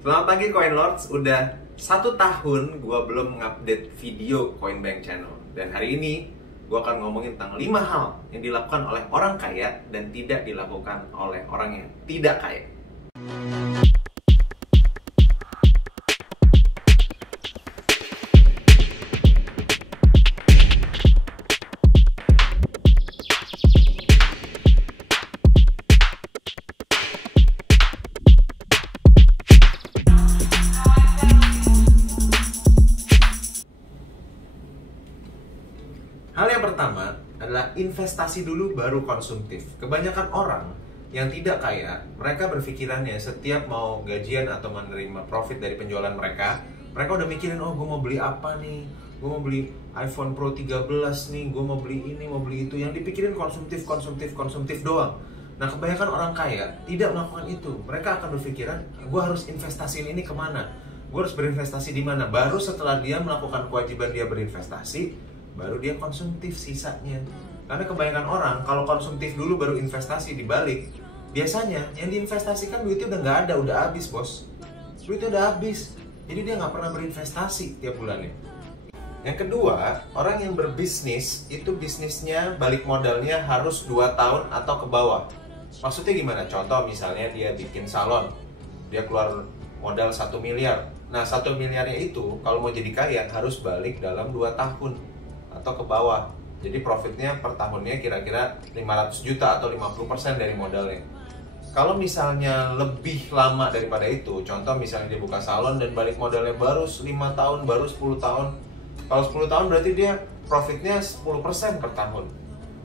Selamat pagi Coin Lords, udah 1 tahun gue belum ngupdate video Coinbank Channel. Dan hari ini gue akan ngomongin tentang 5 hal yang dilakukan oleh orang kaya dan tidak dilakukan oleh orang yang tidak kaya. Hal yang pertama adalah investasi dulu baru konsumtif. Kebanyakan orang yang tidak kaya, mereka berpikirannya setiap mau gajian atau menerima profit dari penjualan mereka udah mikirin, oh gue mau beli apa nih, gue mau beli iPhone Pro 13 nih, gue mau beli ini, mau beli itu. Yang dipikirin konsumtif doang. Nah, kebanyakan orang kaya tidak melakukan itu. Mereka akan berpikiran, gue harus investasiin ini kemana, gue harus berinvestasi di mana. Baru setelah dia melakukan kewajiban dia berinvestasi, baru dia konsumtif sisanya. Karena kebanyakan orang kalau konsumtif dulu baru investasi, dibalik biasanya yang diinvestasikan duitnya udah nggak ada, udah habis bos. Duitnya udah habis, jadi dia nggak pernah berinvestasi tiap bulannya. Yang kedua, orang yang berbisnis itu bisnisnya balik modalnya harus 2 tahun atau ke bawah. Maksudnya gimana? Contoh misalnya dia bikin salon, dia keluar modal 1 miliar. Nah, 1 miliarnya itu kalau mau jadi kaya harus balik dalam 2 tahun atau ke bawah. Jadi profitnya per tahunnya kira-kira 500 juta atau 50% dari modalnya. Kalau misalnya lebih lama daripada itu, contoh misalnya dia buka salon dan balik modalnya baru 5 tahun, baru 10 tahun. Kalau 10 tahun berarti dia profitnya 10% per tahun.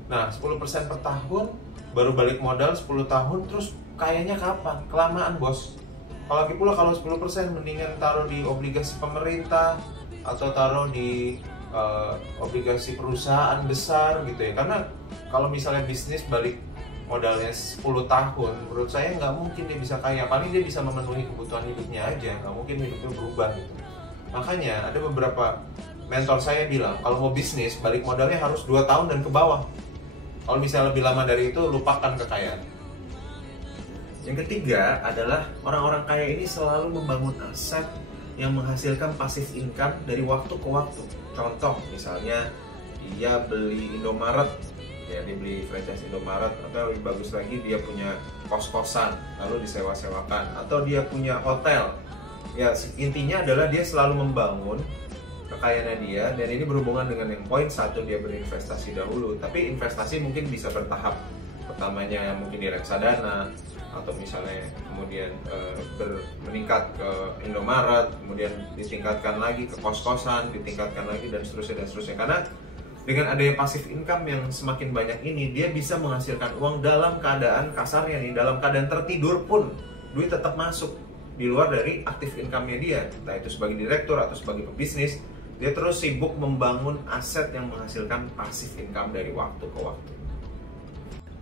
Nah, 10% per tahun, baru balik modal 10 tahun, terus kayaknya kapan? Kelamaan bos. Kalau lagi pula kalau 10% mendingan taruh di obligasi pemerintah atau taruh di obligasi perusahaan besar gitu ya. Karena kalau misalnya bisnis balik modalnya 10 tahun, menurut saya nggak mungkin dia bisa kaya. Paling dia bisa memenuhi kebutuhan hidupnya aja, nggak mungkin hidupnya berubah gitu. Makanya ada beberapa mentor saya bilang kalau mau bisnis balik modalnya harus 2 tahun dan ke bawah. Kalau misalnya lebih lama dari itu, lupakan kekayaan. Yang ketiga adalah orang-orang kaya ini selalu membangun aset yang menghasilkan passive income dari waktu ke waktu. Contoh misalnya dia beli Indomaret, ya dia beli franchise Indomaret, atau lebih bagus lagi dia punya kos-kosan lalu disewa-sewakan, atau dia punya hotel. Ya intinya adalah dia selalu membangun kekayaannya dia, dan ini berhubungan dengan yang poin 1, dia berinvestasi dahulu. Tapi investasi mungkin bisa bertahap. Pertamanya mungkin di reksadana, atau misalnya kemudian meningkat ke Indomaret, kemudian ditingkatkan lagi ke kos-kosan, ditingkatkan lagi dan seterusnya. Karena dengan adanya passive income yang semakin banyak ini, dia bisa menghasilkan uang dalam keadaan kasarnya nih, dalam keadaan tertidur pun duit tetap masuk di luar dari aktif income-nya dia. Entah itu sebagai direktur atau sebagai pebisnis, dia terus sibuk membangun aset yang menghasilkan passive income dari waktu ke waktu.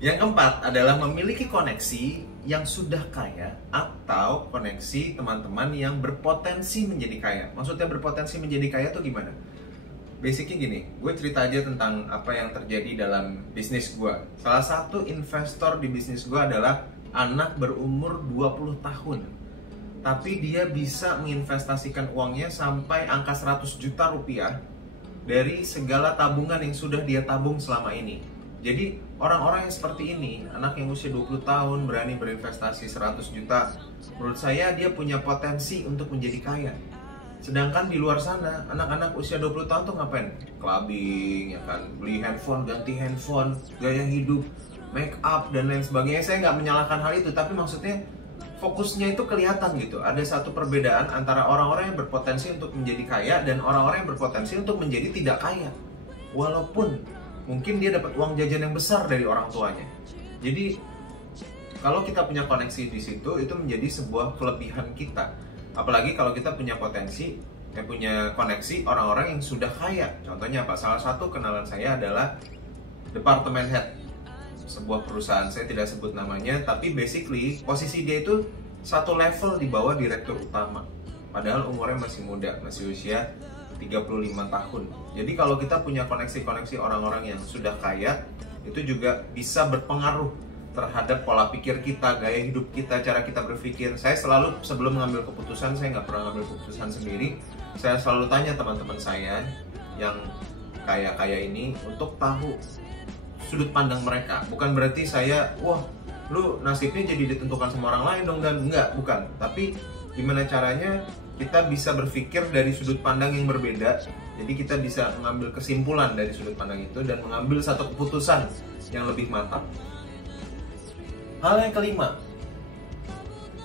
Yang keempat adalah memiliki koneksi yang sudah kaya atau koneksi teman-teman yang berpotensi menjadi kaya. Maksudnya berpotensi menjadi kaya tuh gimana? Basicnya gini, gue cerita aja tentang apa yang terjadi dalam bisnis gue. Salah satu investor di bisnis gue adalah anak berumur 20 tahun. Tapi dia bisa menginvestasikan uangnya sampai angka 100 juta rupiah dari segala tabungan yang sudah dia tabung selama ini. Jadi orang-orang yang seperti ini, anak yang usia 20 tahun berani berinvestasi 100 juta, menurut saya dia punya potensi untuk menjadi kaya. Sedangkan di luar sana, anak-anak usia 20 tahun tuh ngapain? Clubbing, ya kan? Beli handphone, ganti handphone, gaya hidup, make up, dan lain sebagainya. Saya nggak menyalahkan hal itu, tapi maksudnya fokusnya itu kelihatan gitu. Ada satu perbedaan antara orang-orang yang berpotensi untuk menjadi kaya dan orang-orang yang berpotensi untuk menjadi tidak kaya. Walaupun mungkin dia dapat uang jajan yang besar dari orang tuanya. Jadi kalau kita punya koneksi di situ, itu menjadi sebuah kelebihan kita. Apalagi kalau kita punya potensi, punya koneksi orang-orang yang sudah kaya. Contohnya apa? Salah satu kenalan saya adalah department head sebuah perusahaan, saya tidak sebut namanya, tapi basically posisi dia itu satu level di bawah direktur utama. Padahal umurnya masih muda, masih usia 35 tahun. Jadi kalau kita punya koneksi-koneksi orang-orang yang sudah kaya, itu juga bisa berpengaruh terhadap pola pikir kita, gaya hidup kita, cara kita berpikir. Saya selalu sebelum mengambil keputusan, saya nggak pernah ngambil keputusan sendiri. Saya selalu tanya teman-teman saya yang kaya ini untuk tahu sudut pandang mereka. Bukan berarti saya, wah lu nasibnya jadi ditentukan sama orang lain dong, dan enggak, bukan. Tapi gimana caranya kita bisa berpikir dari sudut pandang yang berbeda. Jadi kita bisa mengambil kesimpulan dari sudut pandang itu dan mengambil satu keputusan yang lebih matang. Hal yang kelima,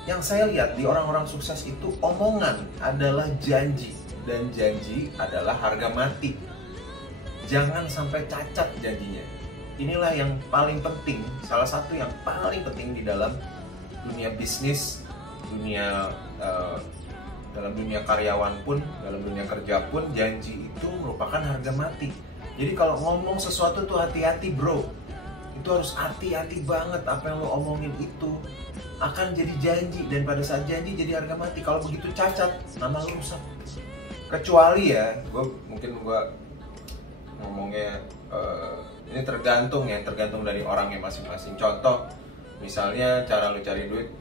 yang saya lihat di orang-orang sukses itu, omongan adalah janji, dan janji adalah harga mati. Jangan sampai cacat janjinya. Inilah yang paling penting, salah satu yang paling penting di dalam dunia bisnis, dalam dunia karyawan pun, dalam dunia kerja pun, janji itu merupakan harga mati. Jadi kalau ngomong sesuatu tuh hati-hati bro. Itu harus hati-hati banget, apa yang lo omongin itu akan jadi janji, dan pada saat janji jadi harga mati. Kalau begitu cacat, nama lo rusak. Kecuali ya, gue ngomongnya ini tergantung dari orangnya masing-masing. Contoh, misalnya cara lo cari duit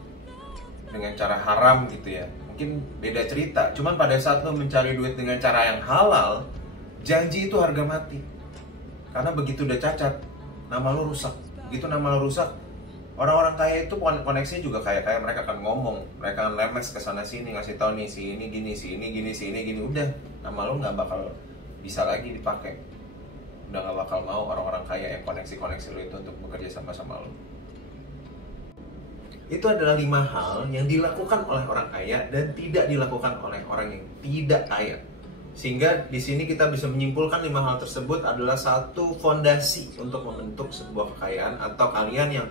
dengan cara haram gitu ya, mungkin beda cerita. Cuman pada saat lo mencari duit dengan cara yang halal, janji itu harga mati. Karena begitu udah cacat, nama lo rusak. Begitu nama lo rusak, orang-orang kaya itu koneksinya juga kayak mereka akan ngomong, mereka akan lemes ke sana sini, ngasih tahu nih si ini gini, si ini gini, udah nama lo nggak bakal bisa lagi dipakai. Udah nggak bakal mau orang-orang kaya yang koneksi lo itu untuk bekerja sama lo. Itu adalah 5 hal yang dilakukan oleh orang kaya dan tidak dilakukan oleh orang yang tidak kaya. Sehingga di sini kita bisa menyimpulkan 5 hal tersebut adalah satu fondasi untuk membentuk sebuah kekayaan, atau kalian yang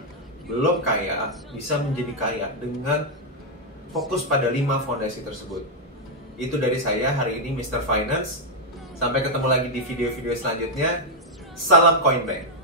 belum kaya bisa menjadi kaya dengan fokus pada 5 fondasi tersebut. Itu dari saya hari ini, Mr. Finance. Sampai ketemu lagi di video-video selanjutnya. Salam Coinbank.